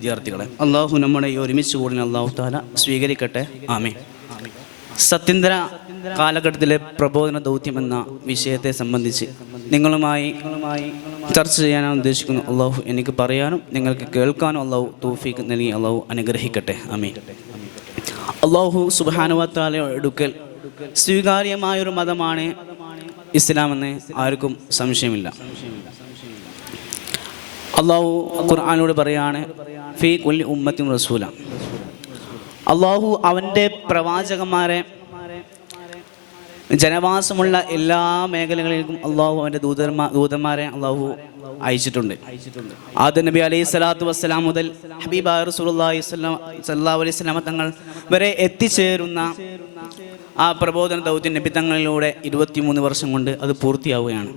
വിദ്യാർത്ഥികളെ. അള്ളാഹു നമ്മുടെ ഈ ഒരുമിച്ച് കൂടിന് അള്ളാഹു താല സ്വീകരിക്കട്ടെ. ആമേ സത്യന്തര കാലഘട്ടത്തിലെ പ്രബോധന ദൗത്യം എന്ന വിഷയത്തെ സംബന്ധിച്ച് നിങ്ങളുമായി ചർച്ച ചെയ്യാനാണ് ഉദ്ദേശിക്കുന്നു. അള്ളാഹു എനിക്ക് പറയാനും നിങ്ങൾക്ക് കേൾക്കാനും അള്ളാഹു തൗഫീഖ് നൽകി അള്ളാഹു അനുഗ്രഹിക്കട്ടെ. അമീ അള്ളാഹു സുബാനുവത്താല എടുക്കൽ സ്വീകാര്യമായൊരു മതമാണ് ഇസ്ലാമെന്ന് ആർക്കും സംശയമില്ല. അള്ളാഹു ഖുർആാനോട് പറയാണ് ഫീ കുല്ലി ഉമ്മത്തും റസൂല. അള്ളാഹു അവന്റെ പ്രവാചകന്മാരെ ജനവാസമുള്ള എല്ലാ മേഖലകളിലേക്കും അള്ളാഹു അവന്റെ ദൂതന്മാ ദൂതന്മാരെ അള്ളാഹു അയച്ചിട്ടുണ്ട്. ആദ്യ നബി അലൈഹി സ്വലാത്തു വസ്സലാം മുതൽ ഹബീബ് റസൂലി സല്ലാ അലൈഹി സ്വലാമ തങ്ങൾ വരെ എത്തിച്ചേരുന്ന ആ പ്രബോധന ദൗത്യ നബി തങ്ങളിലൂടെ ഇരുപത്തിമൂന്ന് വർഷം കൊണ്ട് അത് പൂർത്തിയാവുകയാണ്.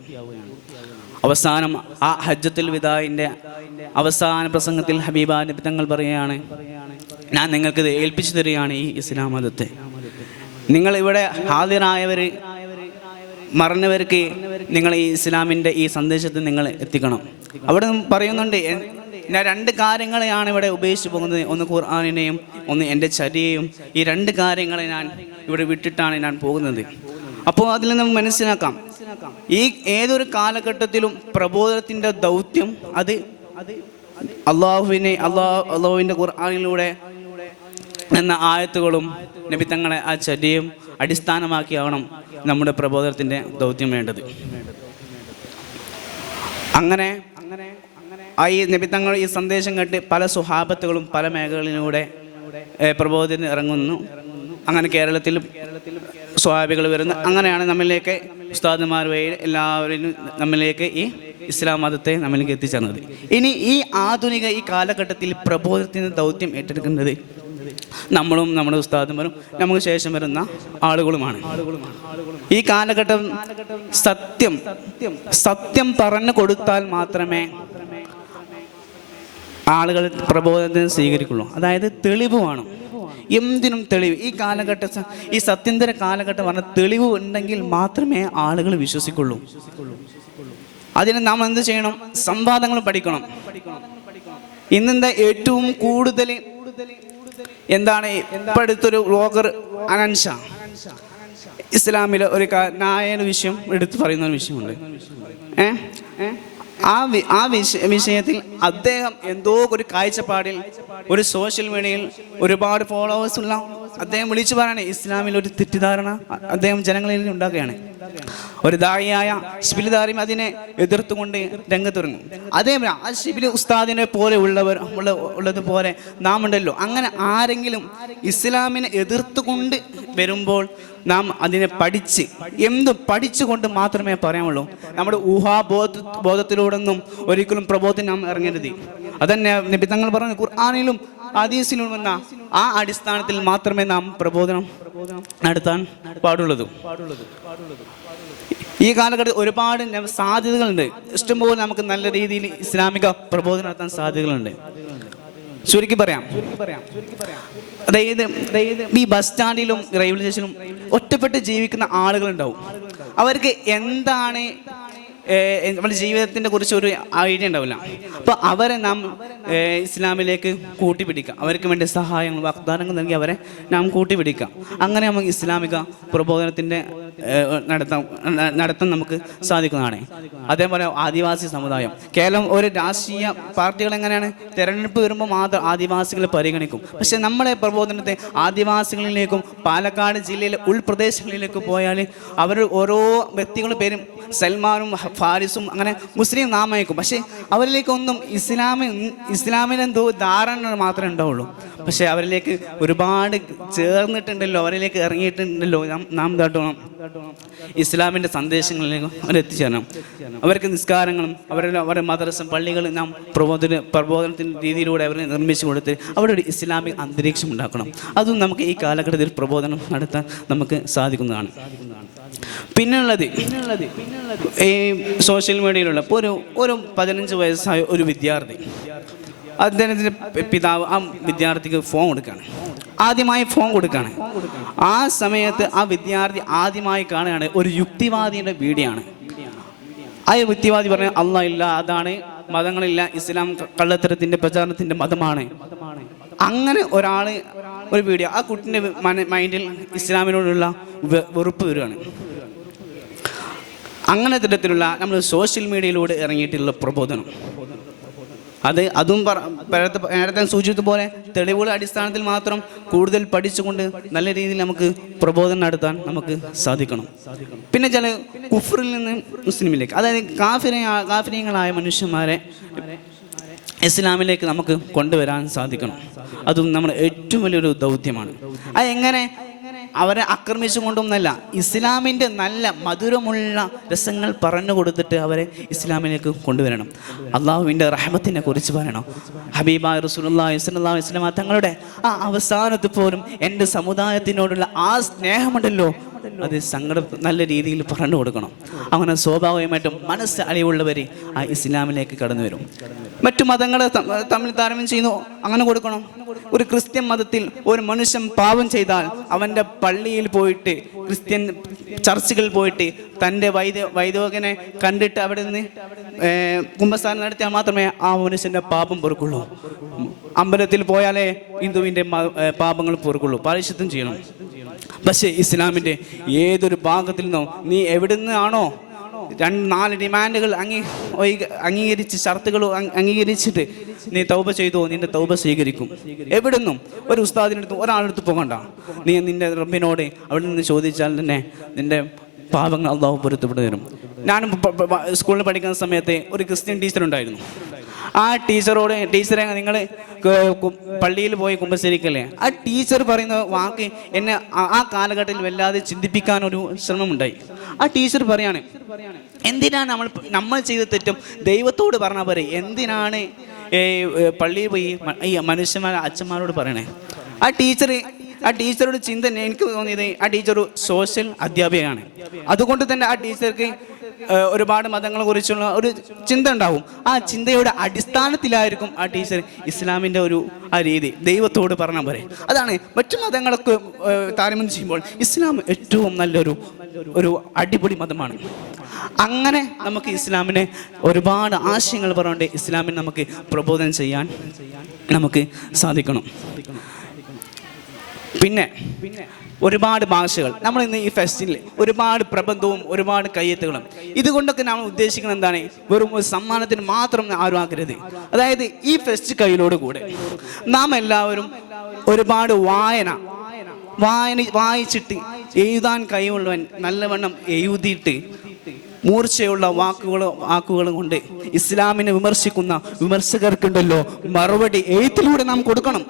അവസാനം ആ ഹജ്ജത്തുൽ വിദായിന്റെ അവസാന പ്രസംഗത്തിൽ ഹബീബ നബി തങ്ങൾ പറയുകയാണ് ഞാൻ നിങ്ങൾക്കിത് ഏൽപ്പിച്ചു തരികയാണ് ഈ ഇസ്ലാം മതത്തെ. നിങ്ങൾ ഇവിടെ ഹാജരായവർ മറന്നവർക്ക് നിങ്ങൾ ഈ ഇസ്ലാമിന്റെ ഈ സന്ദേശത്തെ നിങ്ങൾ എത്തിക്കണം. അവിടെ പറയുന്നുണ്ട് ഞാൻ രണ്ട് കാര്യങ്ങളെയാണ് ഇവിടെ ഉപേക്ഷിച്ച് പോകുന്നത്. ഒന്ന് ഖുർആാനിനെയും ഒന്ന് എന്റെ ചരിയെയും. ഈ രണ്ട് കാര്യങ്ങളെ ഞാൻ ഇവിടെ വിട്ടിട്ടാണ് ഞാൻ പോകുന്നത്. അപ്പോൾ അതിൽ നിന്ന് മനസ്സിലാക്കാം ഈ ഏതൊരു കാലഘട്ടത്തിലും പ്രബോധനത്തിന്റെ ദൗത്യം അത് അള്ളാഹുവിനെ അള്ളാഹു അള്ളാഹുവിന്റെ ഖുർആാനിലൂടെ എന്ന ആയത്തുകളും നബി തങ്ങളെ ആ ചര്യയും അടിസ്ഥാനമാക്കിയാവണം നമ്മുടെ പ്രബോധനത്തിന്റെ ദൗത്യം വേണ്ടത്. അങ്ങനെ ആ ഈ നിമിത്തങ്ങൾ ഈ സന്ദേശം കേട്ട് പല സുഹാബത്തുകളും പല മേഖലകളിലൂടെ പ്രബോധത്തിന് ഇറങ്ങുന്നു. അങ്ങനെ കേരളത്തിലും സ്വാഭാവികൾ വരുന്നു. അങ്ങനെയാണ് നമ്മളിലേക്ക് ഉസ്താദുമാർ വഴി എല്ലാവരും നമ്മളിലേക്ക് ഈ ഇസ്ലാം മതത്തെ നമ്മളിലേക്ക് എത്തിച്ചേർന്നത്. ഇനി ഈ ആധുനിക ഈ കാലഘട്ടത്തിൽ പ്രബോധനത്തിന്റെ ദൗത്യം ഏറ്റെടുക്കുന്നത് നമ്മളും നമ്മുടെ ഉസ്താദന്മാരും നമുക്ക് ശേഷം വരുന്ന ആളുകളുമാണ്. ഈ കാലഘട്ടം സത്യം സത്യം പറഞ്ഞു കൊടുത്താൽ മാത്രമേ ആളുകൾ പ്രബോധനത്തിന് സ്വീകരിക്കുള്ളൂ. അതായത് തെളിവ് വേണം. എന്തിനും തെളിവ്. ഈ കാലഘട്ട ഈ സത്യന്തര കാലഘട്ടം പറഞ്ഞ തെളിവ് ഉണ്ടെങ്കിൽ മാത്രമേ ആളുകൾ വിശ്വസിക്കുള്ളൂ. അതിന് നാം എന്ത് ചെയ്യണം? സംവാദങ്ങൾ പഠിക്കണം. ഇന്നെന്താ ഏറ്റവും കൂടുതൽ എന്താണ് ഇപ്പടുത്തൊരു വ്ളോഗർ അനൻഷ. ഇസ്ലാമിലെ ഒരു നായന വിഷയം എടുത്തു പറയുന്ന ഒരു വിഷയമുണ്ട്. ഏ? ആ ആ വിഷ വിഷയത്തിൽ അദ്ദേഹം എന്തോ ഒരു കാഴ്ചപ്പാടിൽ ഒരു സോഷ്യൽ മീഡിയയിൽ ഒരുപാട് ഫോളോവേഴ്സ് ഉള്ള അദ്ദേഹം വിളിച്ചു പറയാണ് ഇസ്ലാമിൽ ഒരു തെറ്റിദ്ധാരണ അദ്ദേഹം ജനങ്ങളിൽ ഉണ്ടാക്കുകയാണ്. ഒരു ദായിയായ ശിബിലിദാരി ദാരിം അതിനെ എതിർത്തുകൊണ്ട് രംഗത്തിറങ്ങും. അതേപോലെ ആ ശിബിലി ഉസ്താദിനെ പോലെ ഉള്ളവർ ഉള്ള ഉള്ളതുപോലെ നാം ഉണ്ടല്ലോ. അങ്ങനെ ആരെങ്കിലും ഇസ്ലാമിനെ എതിർത്തുകൊണ്ട് വരുമ്പോൾ നാം അതിനെ പഠിച്ച് എന്തും പഠിച്ചുകൊണ്ട് മാത്രമേ പറയാമുള്ളൂ നമ്മുടെ ഊഹാബോധ ബോധത്തിലൂടെയൊന്നും ഒരിക്കലും പ്രബോധനം നാം ഇറങ്ങരുത്. അതന്നെ നബി തങ്ങൾ പറഞ്ഞു ഖുർആാനിലും ഹദീസിലും വന്ന ആ അടിസ്ഥാനത്തിൽ മാത്രമേ നാം പ്രബോധനം നടത്താൻ പാടുള്ളൂ ഈ കാലഘട്ടത്തിൽ ഒരുപാട് സാധ്യതകളുണ്ട്. ഇഷ്ടംപോലെ നമുക്ക് നല്ല രീതിയിൽ ഇസ്ലാമിക പ്രബോധനം നടത്താൻ സാധ്യതകളുണ്ട്. ചുരുക്കി പറയാം. അതായത് ഈ ബസ് സ്റ്റാൻഡിലും റെയിൽവേ സ്റ്റേഷനിലും ഒറ്റപ്പെട്ട് ജീവിക്കുന്ന ആളുകളുണ്ടാവും. അവർക്ക് എന്താണ് നമ്മുടെ ജീവിതത്തിന്റെ കുറിച്ച് ഒരു ഐഡിയ ഉണ്ടാവില്ല. അപ്പോൾ അവരെ നാം ഇസ്ലാമിലേക്ക് കൂട്ടിപ്പിടിക്കാം. അവർക്ക് വേണ്ടി സഹായങ്ങൾ വാഗ്ദാനങ്ങൾ നൽകി അവരെ നാം കൂട്ടിപ്പിടിക്കാം. അങ്ങനെ നമുക്ക് ഇസ്ലാമിക പ്രബോധനത്തിന്റെ നടത്താം നടത്താൻ നമുക്ക് സാധിക്കുന്നതാണ്. അതേപോലെ ആദിവാസി സമുദായം. കേരളം ഒരു രാഷ്ട്രീയ പാർട്ടികൾ എങ്ങനെയാണ്? തിരഞ്ഞെടുപ്പ് വരുമ്പോൾ മാത്രം ആദിവാസികളെ പരിഗണിക്കും. പക്ഷെ നമ്മളെ പ്രബോധനത്തെ ആദിവാസികളിലേക്കും പാലക്കാട് ജില്ലയിലെ ഉൾപ്രദേശങ്ങളിലേക്ക് പോയാൽ അവർ ഓരോ വ്യക്തികളുടെ പേരും സൽമാനും ഫാരിസും അങ്ങനെ മുസ്ലിം നാമയക്കും. പക്ഷേ അവരിലേക്കൊന്നും ഇസ്ലാമിൽ ഇസ്ലാമിനെന്തോ ധാരണ മാത്രമേ ഉണ്ടാവുള്ളൂ. പക്ഷേ അവരിലേക്ക് ഒരുപാട് ചേർന്നിട്ടുണ്ടല്ലോ അവരിലേക്ക് ഇറങ്ങിയിട്ടുണ്ടല്ലോ നാം തട്ടണം ഇസ്ലാമിന്റെ സന്ദേശങ്ങളിലേക്ക് അവരെത്തിച്ചേരണം അവർക്ക് നിസ്കാരങ്ങളും അവരുടെ അവരുടെ മദ്രസം പള്ളികളും നാം പ്രബോധന പ്രബോധനത്തിന്റെ രീതിയിലൂടെ അവരെ നിർമ്മിച്ചു കൊടുത്ത് അവിടെ ഒരു ഇസ്ലാമിക് അന്തരീക്ഷം ഉണ്ടാക്കണം. അതും നമുക്ക് ഈ കാലഘട്ടത്തിൽ പ്രബോധനം നടത്താൻ നമുക്ക് സാധിക്കുന്നതാണ്. പിന്നുള്ളത് ഈ സോഷ്യൽ മീഡിയയിലുള്ള ഇപ്പോൾ ഒരു ഒരു പതിനഞ്ച് വയസ്സായ ഒരു വിദ്യാർത്ഥി. അദ്ദേഹത്തിന്റെ പിതാവ് ആ വിദ്യാർത്ഥിക്ക് ഫോൺ കൊടുക്കുകയാണ് ആദ്യമായി ഫോൺ കൊടുക്കുകയാണ് ആ സമയത്ത് ആ വിദ്യാർത്ഥി ആദ്യമായി കാണുകയാണ് ഒരു യുക്തിവാദിയുടെ വീഡിയോ ആണ് ആ യുക്തിവാദി പറഞ്ഞ അല്ല ഇല്ല അതാണ് മതങ്ങളില്ല. ഇസ്ലാം കള്ളത്തരത്തിന്റെ പ്രചാരണത്തിന്റെ മതമാണ്. അങ്ങനെ ഒരാൾ ഒരു വീഡിയോ ആ കുട്ടിന്റെ മൈൻഡിൽ ഇസ്ലാമിനോടുള്ള വെറുപ്പ് വരികയാണ്. അങ്ങനെ തരത്തിലുള്ള നമ്മൾ സോഷ്യൽ മീഡിയയിലൂടെ ഇറങ്ങിയിട്ടുള്ള പ്രബോധനം. അത് അതും നേരത്തെ നേരത്തെ സൂചിപ്പിച്ച പോലെ തെളിവുകളുടെ അടിസ്ഥാനത്തിൽ മാത്രം കൂടുതൽ പഠിച്ചുകൊണ്ട് നല്ല രീതിയിൽ നമുക്ക് പ്രബോധനം നടത്താൻ നമുക്ക് സാധിക്കണം. പിന്നെ ചില കുഫറിൽ നിന്ന് മുസ്ലിമിലേക്ക് അതായത് കാഫിനെ കാഫിനീയങ്ങളായ മനുഷ്യന്മാരെ ഇസ്ലാമിലേക്ക് നമുക്ക് കൊണ്ടുവരാൻ സാധിക്കണം. അതും നമ്മുടെ ഏറ്റവും വലിയൊരു ദൗത്യമാണ്. അത് എങ്ങനെ? അവരെ ആക്രമിച്ചുകൊണ്ടൊന്നല്ല ഇസ്ലാമിന്റെ നല്ല മധുരമുള്ള രസങ്ങൾ പറഞ്ഞു കൊടുത്തിട്ട് അവരെ ഇസ്ലാമിലേക്ക് കൊണ്ടുവരണം. അള്ളാഹുവിന്റെ റഹമത്തിനെ കുറിച്ച് പറയണം. ഹബീബ റസൂലുള്ളാഹി ഇസ്ലാ വസല്ലമ തങ്ങളുടെ ആ അവസാനത്ത് പോലും എന്റെ സമുദായത്തിനോടുള്ള ആ സ്നേഹമുണ്ടല്ലോ. അത് സങ്കടം നല്ല രീതിയിൽ പറഞ്ഞു കൊടുക്കണം. അങ്ങനെ സ്വാഭാവികമായിട്ടും മനസ്സ് അളിവുള്ളവർ ആ ഇസ്ലാമിലേക്ക് കടന്നു വരും. മറ്റു മതങ്ങളെ തമ്മിൽ താരതമ്യം ചെയ്യുന്നു അങ്ങനെ കൊടുക്കണം. ഒരു ക്രിസ്ത്യൻ മതത്തിൽ ഒരു മനുഷ്യൻ പാപം ചെയ്താൽ അവന്റെ പള്ളിയിൽ പോയിട്ട് ക്രിസ്ത്യൻ ചർച്ചുകളിൽ പോയിട്ട് തന്റെ വൈദ്യ വൈദ്യോകനെ കണ്ടിട്ട് അവിടെ നിന്ന് കുംഭസ്ഥാനം നടത്തിയാൽ മാത്രമേ ആ മനുഷ്യന്റെ പാപം പൊറുക്കുള്ളൂ. അമ്പലത്തിൽ പോയാലേ ഹിന്ദുവിന്റെ പാപങ്ങൾ പൊറുക്കുള്ളൂ. പരിശുദ്ധം ചെയ്യണം. പക്ഷേ ഇസ്ലാമിന്റെ ഏതൊരു ഭാഗത്തിൽ നിന്നോ നീ എവിടെ നിന്നാണോ രണ്ട് നാല് ഡിമാൻഡുകൾ അംഗീ അംഗീകരിച്ച് ഷർത്തുകൾ അംഗീകരിച്ചിട്ട് നീ തൗബ ചെയ്തോ നിന്റെ തൗബ സ്വീകരിക്കും. എവിടുന്നും ഒരു ഉസ്താദിനടുത്ത് ഒരാളെടുത്ത് പോകണ്ട. നീ നിന്റെ റബ്ബിനോട് അവിടെ നിന്ന് ചോദിച്ചാൽ തന്നെ നിന്റെ പാപങ്ങൾ അള്ളാഹു പൊരുത്തപ്പെട്ടു തരും. പ- സ്കൂളിൽ പഠിക്കുന്ന സമയത്ത് ഒരു ക്രിസ്ത്യൻ ടീച്ചർ ഉണ്ടായിരുന്നു ആ ടീച്ചറോട് ടീച്ചറെ നിങ്ങൾ പള്ളിയിൽ പോയി കുമ്പസരിക്കല്ലേ? ആ ടീച്ചർ പറയുന്ന വാക്ക് എന്നെ ആ- കാലഘട്ടത്തിൽ വല്ലാതെ ചിന്തിപ്പിക്കാൻ ഒരു ശ്രമമുണ്ടായി. ആ ടീച്ചർ പറയാണ് എന്തിനാണ് നമ്മൾ നമ്മൾ ചെയ്ത തെറ്റും ദൈവത്തോട് പറഞ്ഞാൽ പോരെ? എന്തിനാണ് പള്ളിയിൽ പോയി ഈ മനുഷ്യന്മാർ അച്ഛന്മാരോട് പറയണേ? ആ ടീച്ചർ ആ ടീച്ചറുടെ ചിന്ത എനിക്ക് തോന്നിയത് ആ ടീച്ചർ സോഷ്യൽ അധ്യാപികയാണ്. അതുകൊണ്ട് തന്നെ ആ ടീച്ചർക്ക് ഒരുപാട് മതങ്ങളെ കുറിച്ചുള്ള ഒരു ചിന്ത ഉണ്ടാവും. ആ ചിന്തയുടെ അടിസ്ഥാനത്തിലായിരിക്കും ആ ടീച്ചർ ഇസ്ലാമിന്റെ ഒരു ആ രീതി. ദൈവത്തോട് പറഞ്ഞ പോലെ അതാണ് മറ്റു മതങ്ങളൊക്കെ താരതമ്യം ചെയ്യുമ്പോൾ ഇസ്ലാം ഏറ്റവും നല്ലൊരു ഒരു അടിപൊളി മതമാണ്. അങ്ങനെ നമുക്ക് ഇസ്ലാമിനെ ഒരുപാട് ആശയങ്ങൾ പറഞ്ഞുകൊണ്ട് ഇസ്ലാമിനെ നമുക്ക് പ്രബോധനം ചെയ്യാൻ നമുക്ക് സാധിക്കണം. പിന്നെ ഒരുപാട് ഭാഷകൾ. നമ്മൾ ഇന്ന് ഈ ഫെസ്റ്റിൽ ഒരുപാട് പ്രബന്ധവും ഒരുപാട് കയ്യെത്തുകളും ഇതുകൊണ്ടൊക്കെ നമ്മൾ ഉദ്ദേശിക്കുന്നത് എന്താണ്? വെറും ഒരു സമ്മാനത്തിന് മാത്രം ആരും അതായത് ഈ ഫെസ്റ്റ് കയ്യിലോട് കൂടെ നാം എല്ലാവരും ഒരുപാട് വായന വായന വായിച്ചിട്ട് എഴുതാൻ കഴിവുള്ളവൻ നല്ലവണ്ണം എഴുതിയിട്ട് മൂർച്ചയുള്ള വാക്കുകളും വാക്കുകളും കൊണ്ട് ഇസ്ലാമിനെ വിമർശിക്കുന്ന വിമർശകർക്കുണ്ടല്ലോ. മറുപടി എഴുത്തിലൂടെ നാം കൊടുക്കണം.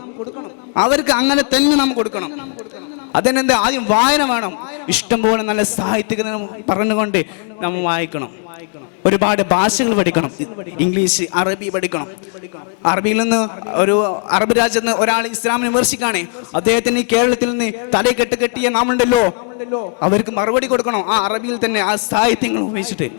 അവർക്ക് അങ്ങനെ തന്നെ നാം കൊടുക്കണം. അതിനെന്താ? ആദ്യം വായന വേണം. ഇഷ്ടംപോലെ നല്ല സാഹിത്യങ്ങൾ പറഞ്ഞുകൊണ്ട് നമ്മൾ വായിക്കണം. ഒരുപാട് ഭാഷകൾ പഠിക്കണം. ഇംഗ്ലീഷ് അറബി പഠിക്കണം. അറബിയിൽ നിന്ന് ഒരു അറബ് രാജ്യത്ത് നിന്ന് ഒരാൾ ഇസ്ലാമിനെ വിമർശിക്കാണേ അദ്ദേഹത്തിന് കേരളത്തിൽ നിന്ന് തല കെട്ട് കെട്ടിയ നാമുണ്ടല്ലോ. അവർക്ക് മറുപടി കൊടുക്കണം. ആ അറബിയിൽ തന്നെ ആ സാഹിത്യങ്ങൾ ഉപയോഗിച്ചിട്ട്.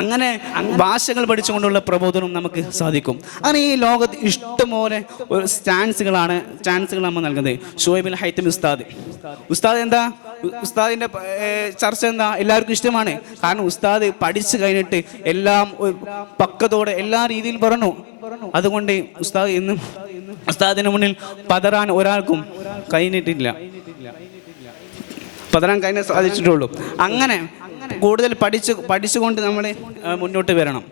അങ്ങനെ ഭാഷകൾ പഠിച്ചുകൊണ്ടുള്ള പ്രബോധനം നമുക്ക് സാധിക്കും. അങ്ങനെ ഈ ലോകത്ത് ഇഷ്ടംപോലെ സ്റ്റാൻസുകളാണ് ചാൻസുകൾ നമ്മൾ നൽകുന്നത്. ഷോയിബിൻ ഹൈത്തം ഉസ്താദ്. ഉസ്താദ് എന്താ? ഉസ്താദിന്റെ ചർച്ച എന്താ? എല്ലാവർക്കും ഇഷ്ടമാണ്. കാരണം ഉസ്താദ് പഠിച്ചു കഴിഞ്ഞിട്ട് എല്ലാം പക്കതോടെ എല്ലാ രീതിയിൽ പറഞ്ഞു. അതുകൊണ്ട് ഉസ്താദ് ഇന്നും ഉസ്താദിന് മുന്നിൽ പതറാൻ ഒരാൾക്കും കഴിഞ്ഞിട്ടില്ല. പതറാൻ കഴിഞ്ഞ സാധിച്ചിട്ടുള്ളൂ. അങ്ങനെ കൂടുതൽ പഠിച്ച് പഠിച്ചുകൊണ്ട് നമ്മൾ മുന്നോട്ട് വരണം.